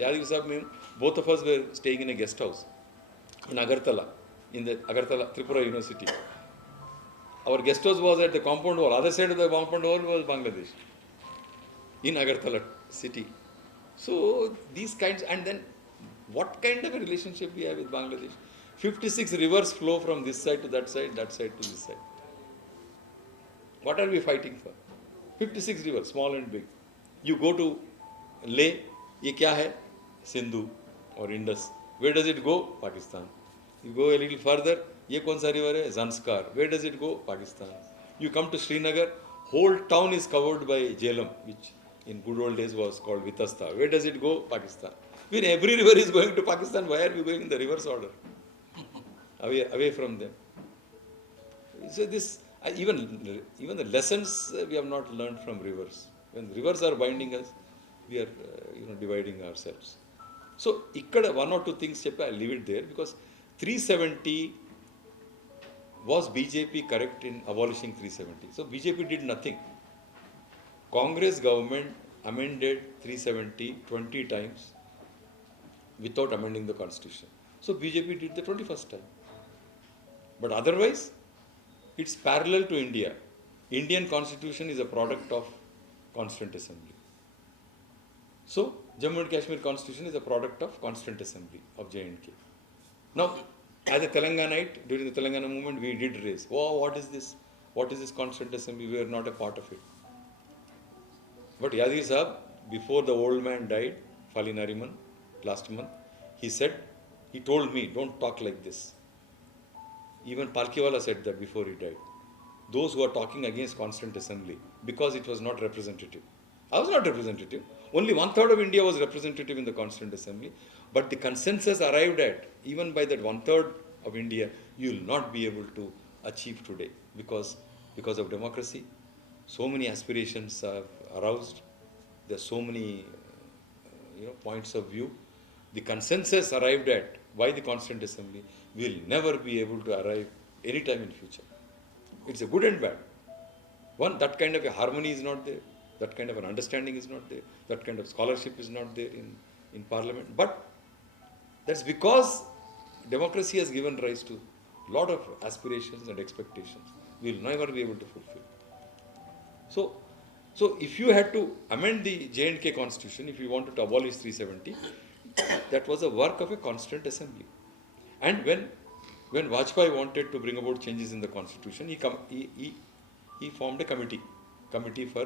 Both of us were staying in a guest house in Agartala, in the Agartala Tripura University. Our guest house was at the compound wall. Other side of the compound wall was Bangladesh, in Agartala city. So these kinds, and then what kind of a relationship we have with Bangladesh? 56 rivers flow from this side to that side to this side. What are we fighting for? 56 rivers, small and big. You go to Leh, ye kya hai? Sindhu or Indus. Where does it go? Pakistan. You go a little further, ye kaun sa river hai? Zanskar. Where does it go? Pakistan. You come to Srinagar, whole town is covered by Jhelum, which in good old days was called Vidhaatha. Where does it go? Pakistan. When every river is going to Pakistan, why are we going in the reverse order? Away from them. So this, even the lessons we have not learned from rivers. When rivers are binding us, we are dividing ourselves. So ikkada 1 or 2 things cheppa, I'll leave it there, because 370 was BJP correct in abolishing 370. So BJP did nothing. Congress government amended 370 20 times without amending the constitution. So BJP did the 21st time. But otherwise, it's parallel to India. Indian constitution is a product of Constituent Assembly. So Jammu and Kashmir constitution is a product of Constituent Assembly of J&K. Now, as a Telanganite, during the Telangana movement, we did raise, oh, what is this? What is this Constituent Assembly? We are not a part of it. But Yadgiri Sahab, before the old man died, Fali Nariman, last month, he told me, don't talk like this. Even Palkiwala said that before he died. Those who are talking against Constituent Assembly, because it was not representative. I was not representative. Only 1/3 of India was representative in the Constituent Assembly. But the consensus arrived at, even by that 1/3 of India, you will not be able to achieve today. Because of democracy, so many aspirations are aroused. There are so many points of view. The consensus arrived at by the Constituent Assembly will never be able to arrive any time in future. It's a good and bad. One, that kind of a harmony is not there. That kind of an understanding is not there. That kind of scholarship is not there in Parliament. But that's because democracy has given rise to a lot of aspirations and expectations we will never be able to fulfill. So if you had to amend the J&K constitution, if you wanted to abolish 370, that was the work of a Constituent Assembly. And when Vajpayee wanted to bring about changes in the constitution, he formed a committee for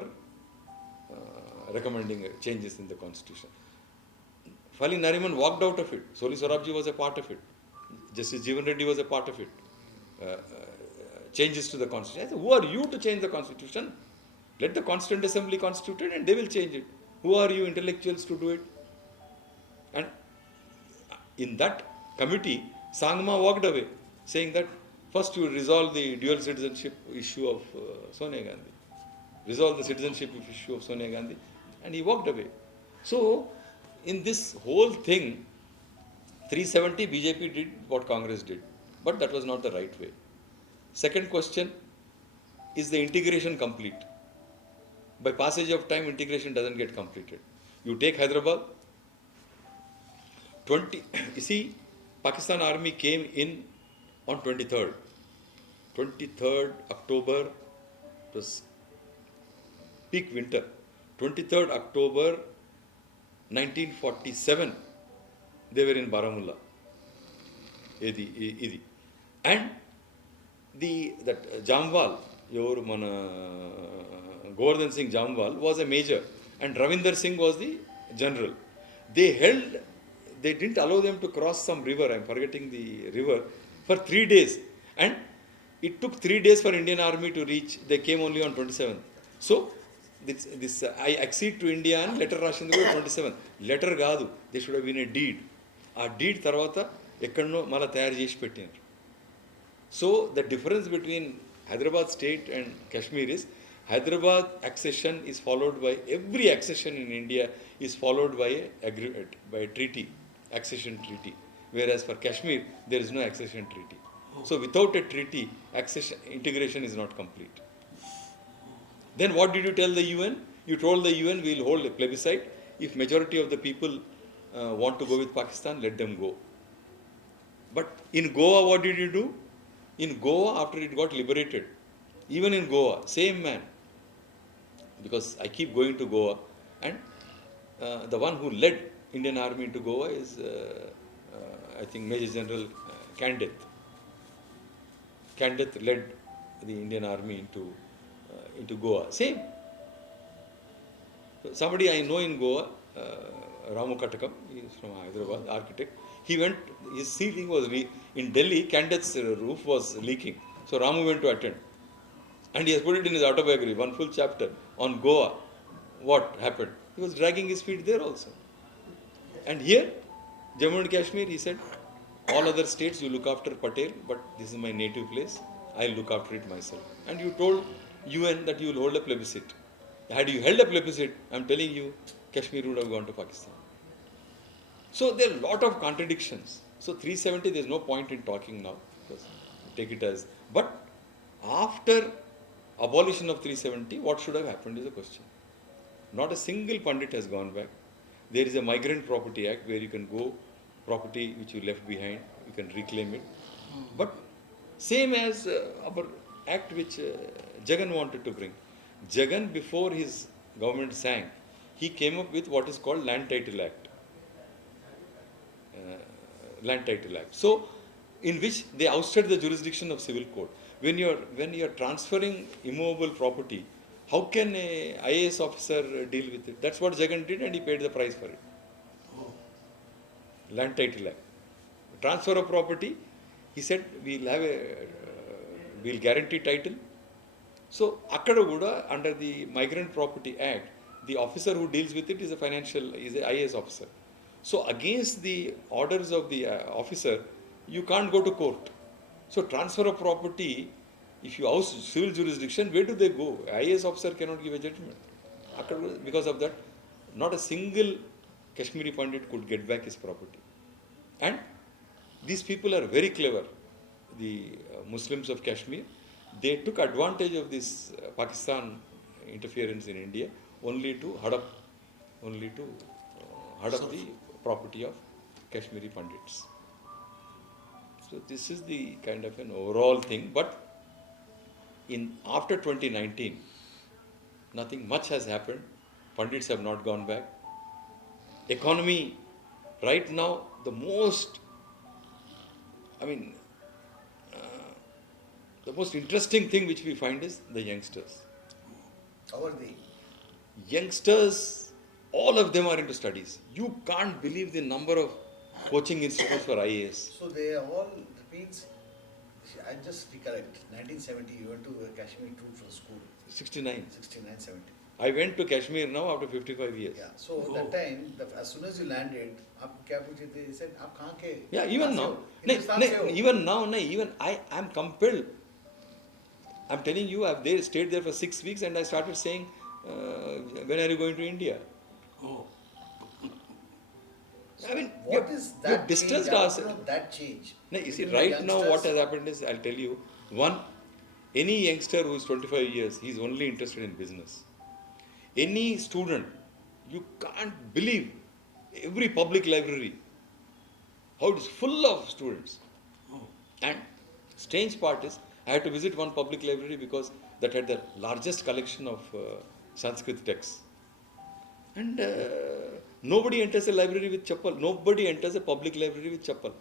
recommending changes in the constitution. Fali Nariman walked out of it. Soli Sorabji was a part of it. Justice Jeevan Reddy was a part of it. Changes to the constitution. I said, who are you to change the constitution? Let the Constituent Assembly constitute it and they will change it. Who are you intellectuals to do it? And in that committee, Sangma walked away, saying that first you resolve the dual citizenship issue of Sonia Gandhi. Resolve the citizenship issue of Sonia Gandhi, and he walked away. So, in this whole thing, 370 BJP did what Congress did, but that was not the right way. Second question, is the integration complete? By passage of time, integration doesn't get completed. You take Hyderabad, you see, Pakistan army came in on 23rd October, it was peak winter, 23rd October 1947, they were in Baramulla. And that Jamwal, your Govardhan Singh Jamwal was a major, and Ravinder Singh was the general. They didn't allow them to cross some river, I'm forgetting the river, for 3 days. And it took 3 days for Indian army to reach, they came only on 27th. So, this I accede to India and letter రాసింది కూడా 27. Letter కాదు, they should have been a deed. ఆ deed తర్వాత ఎక్కడనో మళ్ళీ తయారు చేసి పెట్టినారు. So, the difference between Hyderabad state and Kashmir is, Hyderabad accession is followed by, every accession in India is followed by a treaty, accession treaty. Whereas for Kashmir, there is no accession treaty. So without a treaty, integration is not complete. Then what did you tell the UN? You told the UN, we will hold a plebiscite. If majority of the people want to go with Pakistan, let them go. But in Goa, what did you do? In Goa, after it got liberated, even in Goa, same man, because I keep going to Goa, and the one who led Indian army into Goa is, I think, Major General Kandeth. Kandeth led the Indian army into Goa. Same. Somebody I know in Goa, Ramu Katakam, he is from Hyderabad, architect. He went, his ceiling was in Delhi, Kandeth's roof was leaking. So Ramu went to attend. And he has put it in his autobiography, one full chapter on Goa. What happened? He was dragging his feet there also. And here, Jammu and Kashmir, he said, all other states you look after Patel, but this is my native place, I'll look after it myself. And you told UN that you will hold a plebiscite. Had you held a plebiscite, I'm telling you, Kashmir would have gone to Pakistan. So there are a lot of contradictions. So 370, there's no point in talking now, because take it as. But after abolition of 370, what should have happened is a question. Not a single pundit has gone back. There is a Migrant Property Act where you can go, property which you left behind, you can reclaim it. But same as our act which Jagan wanted to bring. Jagan, before his government sank, he came up with what is called Land Title Act. Land Title Act. So, in which they ousted the jurisdiction of civil code. When you are transferring immovable property, how can a IAS officer deal with it? That's what Jagan did, and he paid the price for it. Land Title Act. Transfer of property, he said, we'll guarantee title. So, akkada kuda, under the Migrant Property Act, the officer who deals with it is a IAS officer. So, against the orders of the officer, you can't go to court. So, transfer of property, if you oust civil jurisdiction, where do they go? IAS officer cannot give a judgment. Because of that, not a single Kashmiri Pandit could get back his property. And these people are very clever, the Muslims of Kashmir. They took advantage of this Pakistan interference in India only to hadap the property of Kashmiri Pandits. So this is the kind of an overall thing. But after 2019, nothing much has happened. Pandits have not gone back. Economy, right now, the most interesting thing which we find is the youngsters. How are they? Youngsters, all of them are into studies. You can't believe the number of coaching institutes for IAS. So they are all, that means, I just recollect, 1970 you went to Kashmir troop for school. 69. 69, 70. I went to Kashmir now after 55 years. Yeah, so that time, as soon as you landed, आप क्या पूछे थे? He said, आप कहाँ के? Yeah, even कहाँ से now. हो? हिंदुस्तान से हो? Even now, even I'm compelled. I'm telling you, I've stayed there for 6 weeks and I started saying, when are you going to India? Oh. So I mean, what is you've that distanced change? I want to ourselves. know that change. No, you see, Between the right now what youngsters- has happened is, I'll tell you, one, any youngster who is 25 years, he's only interested in business. Any student, you can't believe every public library, how it is full of students. And strange part is, I had to visit one public library because that had the largest collection of Sanskrit texts. And nobody enters a library with chappal. Nobody enters a public library with chappal.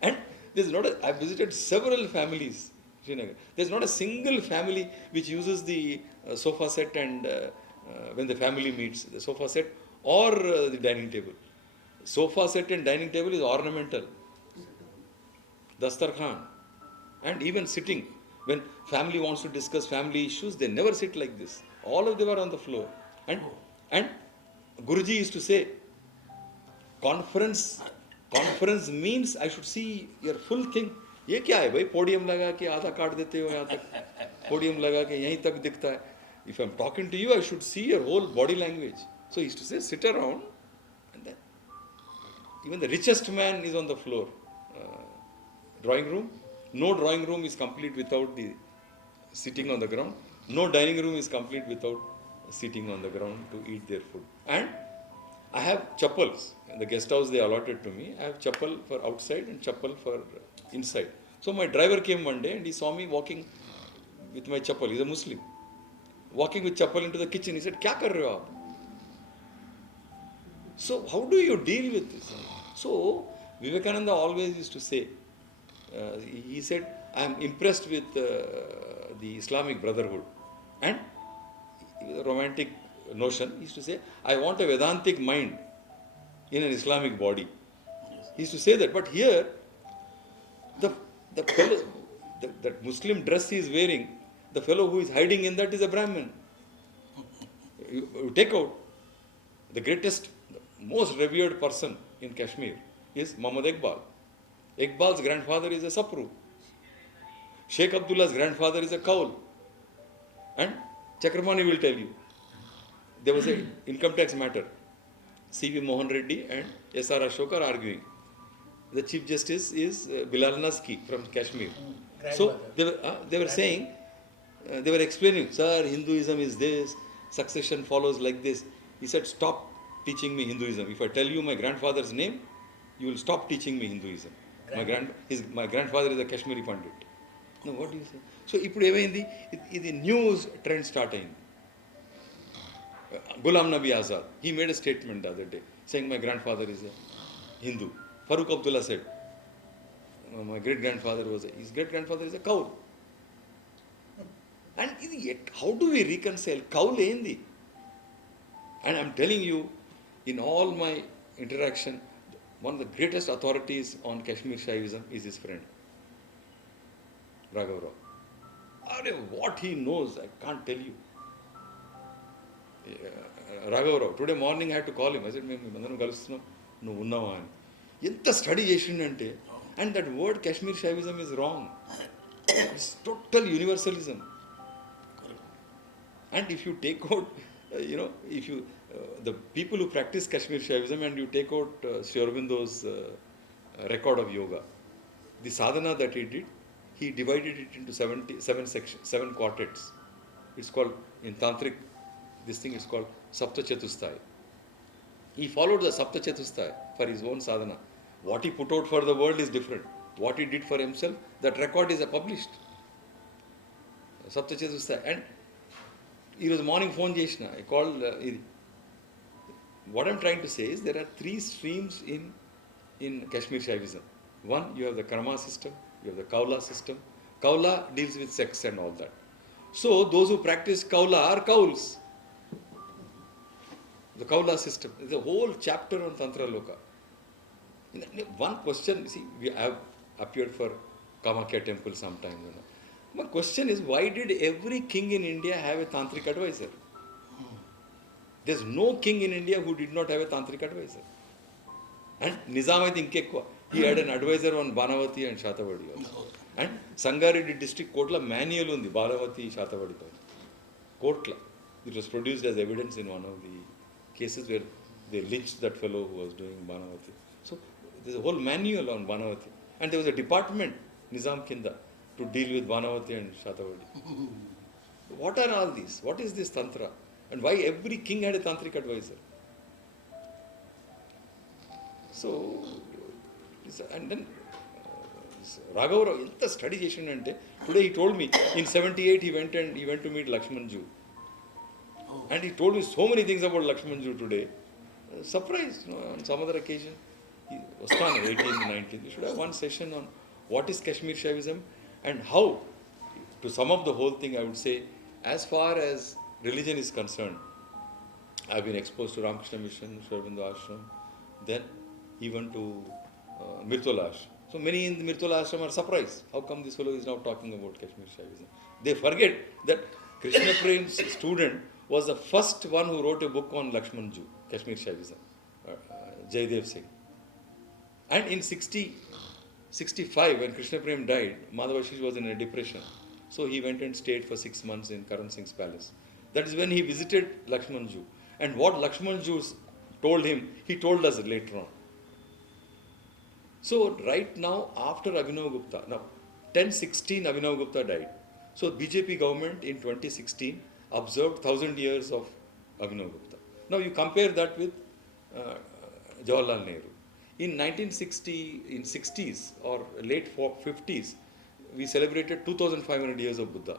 And there's not a, I've visited several families, Srinagar. There's not a single family which uses the sofa set and when the family meets, the sofa set or the dining table. Sofa set and dining table is ornamental. Dastarkhan. And even sitting, when family wants to discuss family issues, they never sit like this. All of them are on the floor. And Guruji used to say, conference means I should see your full thing. ये क्या है भाई, podium लगा के आधा काट देते हो यहाँ तक, पोडियम लगा के यहीं तक दिखता है. If I'm talking to you, I should see your whole body language. So he used to say, sit around, and then even the richest man is on the floor. Drawing room, no drawing room is complete without the sitting on the ground. No dining room is complete without sitting on the ground to eat their food. And I have chappals. In the guest house they allotted to me. I have chappal for outside and chappal for inside. So my driver came one day and he saw me walking with my chappal. He's a Muslim. Walking with chappal into the kitchen. He said, "Kya kar rahe ho aap?" So how do you deal with this? So Vivekananda always used to say, he said, I am impressed with the Islamic Brotherhood. And a romantic notion, he used to say, I want a Vedantic mind in an Islamic body. He used to say that. But here, the fellow, that Muslim dress he is wearing, the fellow who is hiding in that is a Brahmin. You take out the greatest, the most revered person in Kashmir is Muhammad Iqbal. Iqbal's grandfather is a Sapru. Sheikh Abdullah's grandfather is a Kaul. And Chakramani will tell you, there was an income tax matter. C.V. Mohan Reddy and S.R. Ashok are arguing. The Chief Justice is Bilal Naski from Kashmir. So they were saying, they were explaining, sir, Hinduism is this, succession follows like this. He said, stop teaching me Hinduism. If I tell you my grandfather's name, you will stop teaching me Hinduism. My grandfather is a Kashmiri Pandit. No, what do you say? So, ఇప్పుడు ఏమైంది, ఇది news trend start అయింది. Ghulam Nabi Azad, he made a statement the other day saying my grandfather is a Hindu. Farooq Abdullah said, my great grandfather his great grandfather is a Kaul. And how do we reconcile? Kaul endi? And I'm telling you, in all my interaction, one of the greatest authorities on Kashmir Shaivism is his friend, Raghav Rao. What he knows, I can't tell you. Raghav Rao, today morning I had to call him. I said, మేము కలుస్తున్నాం, నువ్వు ఉన్నావా అని. ఎంత study చేసిండంటే, and that word Kashmir Shaivism is wrong. It's total universalism. And if you take out, the people who practice Kashmir Shaivism and you take out Sri Aurobindo's record of yoga, the sadhana that he did, he divided it into 7 quartets. It's called, in Tantric, this thing is called Sapta Chatusthaya. He followed the Sapta Chatusthaya for his own sadhana. What he put out for the world is different. What he did for himself, that record is published. Sapta Chatusthaya. And he was morning phone chesina. I called. What I'm trying to say is there are 3 streams in Kashmir Shaivism. One, you have the Karma system, you have the Kaula system. Kaula deals with sex and all that. So those who practice Kaula are Kauls. The Kaula system. There's a whole chapter on Tantra Loka. One question, I have appeared for Kamakya temple sometime. My question is, why did every king in India have a tantric advisor? There's no king in India who did not have a tantric advisor. And Nizam, I think, he had an advisor on Banavati and Shatavadi also. And Sangareddy district Kotla manual on the Banavati Shatavadi Kotla. It was produced as evidence in one of the cases where they lynched that fellow who was doing Banavati. So there's a whole manual on Banavati. And there was a department, Nizam Kinda, to deal with Banavati and Shatavadi. What are all these? What is this Tantra? And why every king had a tantric advisor? So, and then Raghav inta study chesindante. Today he told me in 78 he went to meet Lakshmanju. And he told me so many things about Lakshmanju today. Surprised, on some other occasion. He was 18th, 19th. We should have one session on what is Kashmir Shaivism and how, to sum up the whole thing, I would say, as far as religion is concerned, I've been exposed to Ramakrishna Mission, Sri Aurobindo Ashram, then even to Mirtola Ashram. So many in the Mirtola Ashram are surprised. How come this fellow is now talking about Kashmir Shaivism? They forget that Krishna Prem's student was the first one who wrote a book on Lakshmanju, Kashmir Shaivism, Jaidev Singh. And in 65, when Krishna Prem died, Madhavashish was in a depression. So he went and stayed for 6 months in Karan Singh's palace. That is when he visited Lakshmanju. And what Lakshmanju told him, he told us later on. So right now, after Abhinav Gupta, now 1016 Abhinav Gupta died. So BJP government in 2016 observed 1000 years of Abhinav Gupta. Now you compare that with Jawaharlal Nehru. In 60s or late 50s, we celebrated 2500 years of Buddha.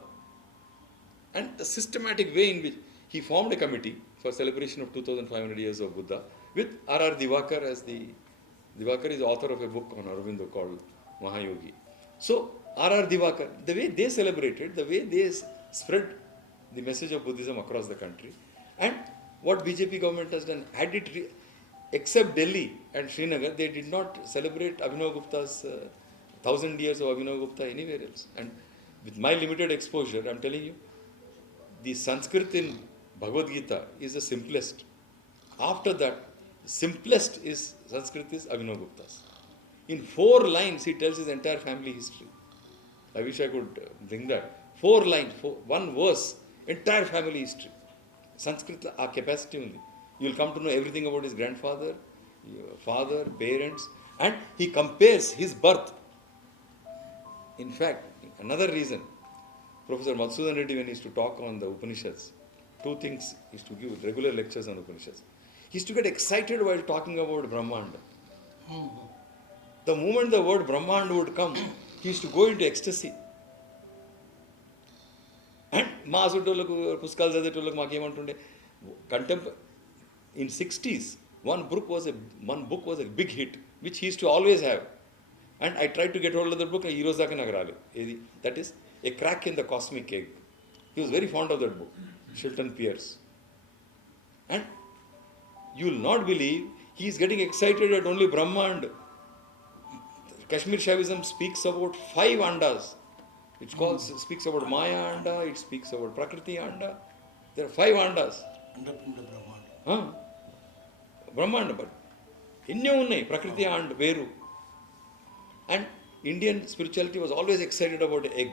And the systematic way in which he formed a committee for celebration of 2500 years of Buddha with R.R. Divakar as Divakar is the author of a book on Aurobindo called Mahayogi. So R.R. Divakar, the way they celebrated, the way they spread the message of Buddhism across the country, and what BJP government has done, except Delhi and Srinagar, they did not celebrate Abhinav Gupta's 1000 years of Abhinav Gupta anywhere else. And with my limited exposure, I'm telling you, the Sanskrit in Bhagavad Gita is the simplest. After that, simplest is Sanskrit is Abhinav Gupta's. In 4 lines, he tells his entire family history. I wish I could bring that. 4 lines, 1 verse, entire family history. Sanskrit, a capacity only. You will come to know everything about his grandfather, father, parents, and he compares his birth. In fact, another reason, Professor Madhusudan Reddy, when he used to talk on the Upanishads, 2 things, he used to give regular lectures on Upanishads. He used to get excited while talking about Brahmanda. The moment the word Brahmanda would come, he used to go into ecstasy. And in 60s, one book was a big hit, which he used to always have. And I tried to get hold of the book, that is A Crack in the Cosmic Egg. He was very fond of that book, Shilton Pierce. And you will not believe, he is getting excited at only Brahmanda. Kashmir Shaivism speaks about 5 andas. It speaks about Maya anda, it speaks about Prakriti anda. There are 5 andas. Brahmanda, but innyo unnai, Prakriti and Veru. And Indian spirituality was always excited about the egg.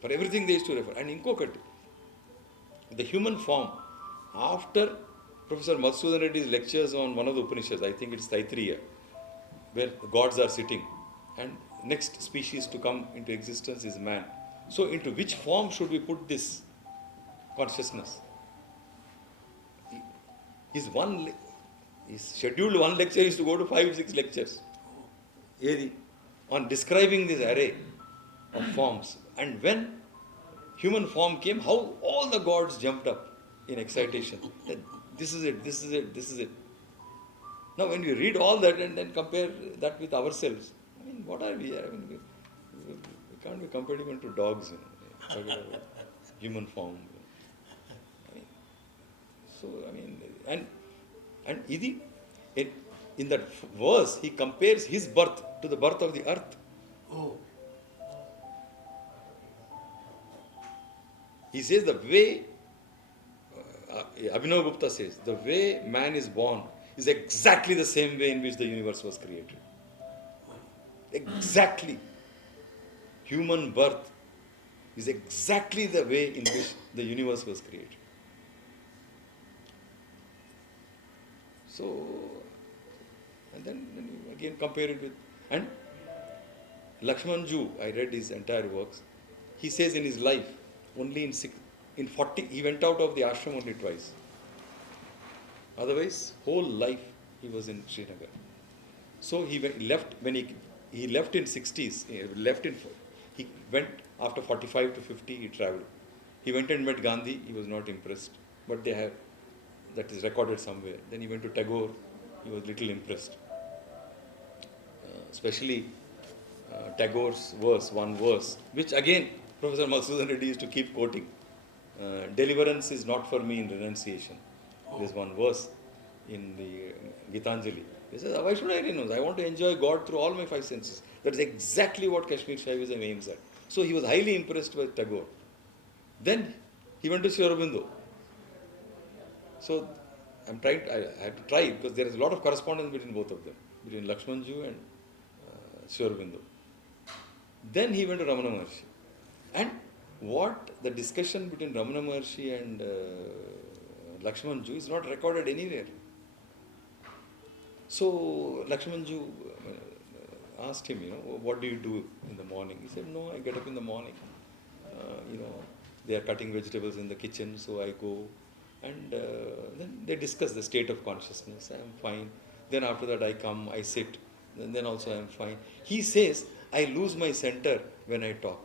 For everything they used to refer. And inkokati, the human form, after Professor Madhusudan Reddy's lectures on one of the Upanishads, I think it's Taittiriya, where the gods are sitting, and next species to come into existence is man. So into which form should we put this consciousness? His scheduled 1 lecture is to go to 5-6 lectures on describing this array of forms. And when human form came, how all the gods jumped up in excitation. That this is it, this is it, this is it. Now when we read all that and then compare that with ourselves, I mean, what are we? I mean, we can't be compared even to dogs, human form. So, I mean, and in that verse, he compares his birth to the birth of the earth. He says the way, Abhinav Gupta says, the way man is born is exactly the same way in which the universe was created. Exactly. Human birth is exactly the way in which the universe was created. So, and then you again compare it with, and Lakshman Ju, I read his entire works, he says in his life, only in 40, he went out of the ashram only twice. Otherwise, whole life he was in Srinagar. So he left when he left in 60s, he went after 45 to 50, he travelled. He went and met Gandhi, he was not impressed, but that is recorded somewhere. Then he went to Tagore, he was little impressed. Especially Tagore's one verse, which again Professor Madhusudan Reddy used to keep quoting. Deliverance is not for me in renunciation. There's one verse in the Gitanjali. He says, why should I renounce? I want to enjoy God through all my five senses. That is exactly what Kashmir Shaivism aims at. So he was highly impressed by Tagore. Then he went to Sri Aurobindo. So I had to try because there is a lot of correspondence between both of them, between Lakshmanju and Sri Aurobindo. Then he went to Ramana Maharshi. And what the discussion between Ramana Maharshi and Lakshmanju is not recorded anywhere. So Lakshmanju asked him, what do you do in the morning? He said, no, I get up in the morning. They are cutting vegetables in the kitchen, so I go. And then they discuss the state of consciousness. I am fine. Then after that I come, I sit. And then also I am fine. He says, I lose my center when I talk.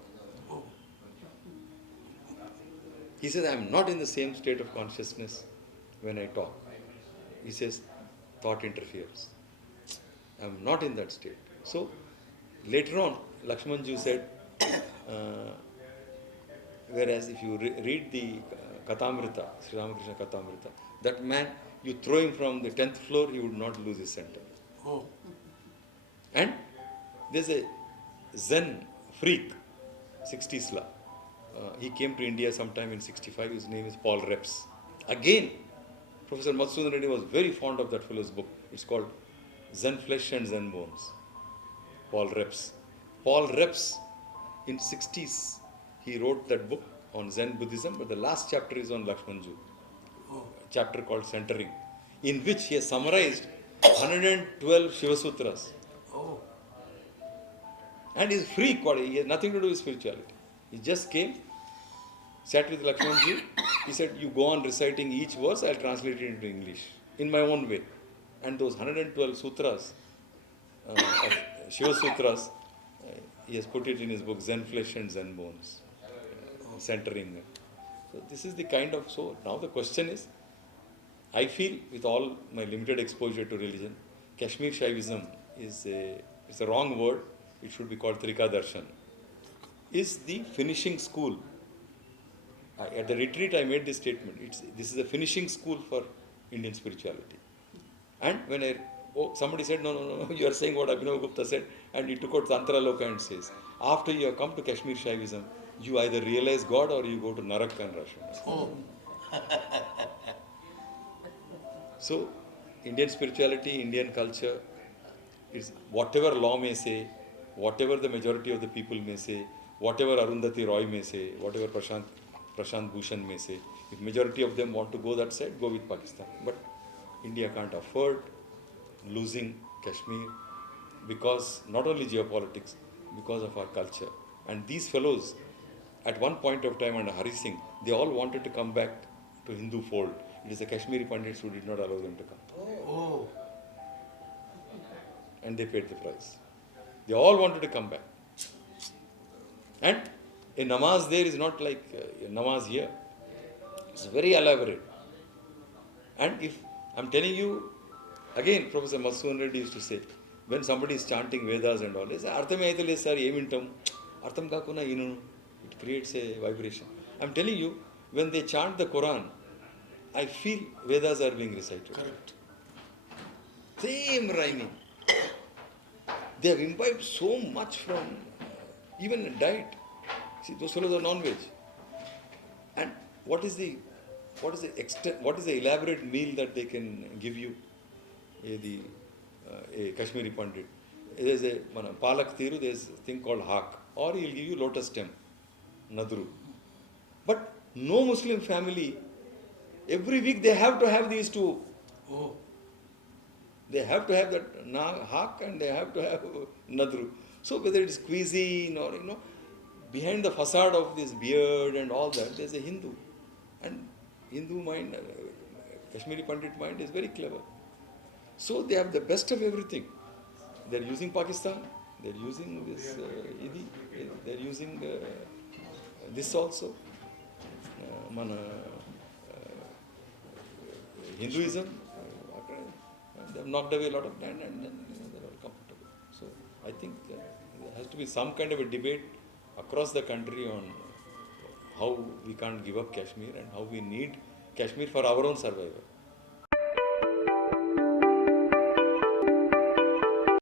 He says, I am not in the same state of consciousness when I talk. He says, thought interferes. I am not in that state. So, later on, Lakshmanju said, whereas if you read the Kathamrita, Sri Ramakrishna Kathamrita, that man, you throw him from the 10th floor, he would not lose his center. Oh. And there's a Zen freak, 60s la. He came to India sometime in 65. His name is Paul Reps. Again, Professor Madhusudan Reddy was very fond of that fellow's book. It's called Zen Flesh and Zen Bones. Paul Reps. Paul Reps, in 60s, he wrote that book on Zen Buddhism, but the last chapter is on Lakshmanju. A chapter called Centering, in which he has summarized 112 Shiva Sutras. Oh. And he's free, he has nothing to do with spirituality. He just came, sat with Lakshmanji. He said, you go on reciting each verse, I'll translate it into English in my own way. And those 112 sutras, of Shiva Sutras, he has put it in his book Zen Flesh and Zen Bones, centering. So this is the kind of, so now the question is, I feel with all my limited exposure to religion, Kashmir Shaivism it's a wrong word, it should be called Trika Darshan, is the finishing school. At the retreat I made this statement, this is a finishing school for Indian spirituality. And when somebody said, no, you are saying what Abhinav Gupta said, and he took out Tantra Loka and says, after you have come to Kashmir Shaivism, you either realize God or you go to Narak and Rasham. Oh. So, Indian spirituality, Indian culture, is whatever law may say, whatever the majority of the people may say, whatever Arundhati Roy may say, whatever Prashant Bhushan may say, if majority of them want to go that side, go with Pakistan. But India can't afford losing Kashmir because not only geopolitics, because of our culture. And these fellows, at one point of time under Hari Singh, they all wanted to come back to Hindu fold. It is the Kashmiri Pandits who did not allow them to come. Oh. And they paid the price. They all wanted to come back. And a namaz there is not like a namaz here. It's very elaborate. And if I'm telling you, again, Professor Madhusudan Reddy used to say, when somebody is chanting Vedas and all, they say, Arthame aitale sir, emintam, Artham kakuna inunu. It creates a vibration. I'm telling you, when they chant the Quran, I feel Vedas are being recited. Correct. Same rhyming. They have imbibed so much from even diet. See, those fellows are non-veg. And what is the extent, what is the elaborate meal that they can give you? A Kashmiri Pandit. There's a palak thiru, there's a thing called haq, or he'll give you lotus stem, nadru. But no Muslim family, every week they have to have these two. Oh. They have to have that haq and they have to have nadru. So whether it's cuisine or, behind the facade of this beard and all that, there's a Hindu. And Hindu mind, Kashmiri Pandit mind is very clever. So they have the best of everything. They're using Pakistan, they're using this Idi, they're using this also. Hinduism, they have knocked away a lot of land and then they're all comfortable. So I think there has to be some kind of a debate across the country on how we can't give up Kashmir and how we need Kashmir for our own survival.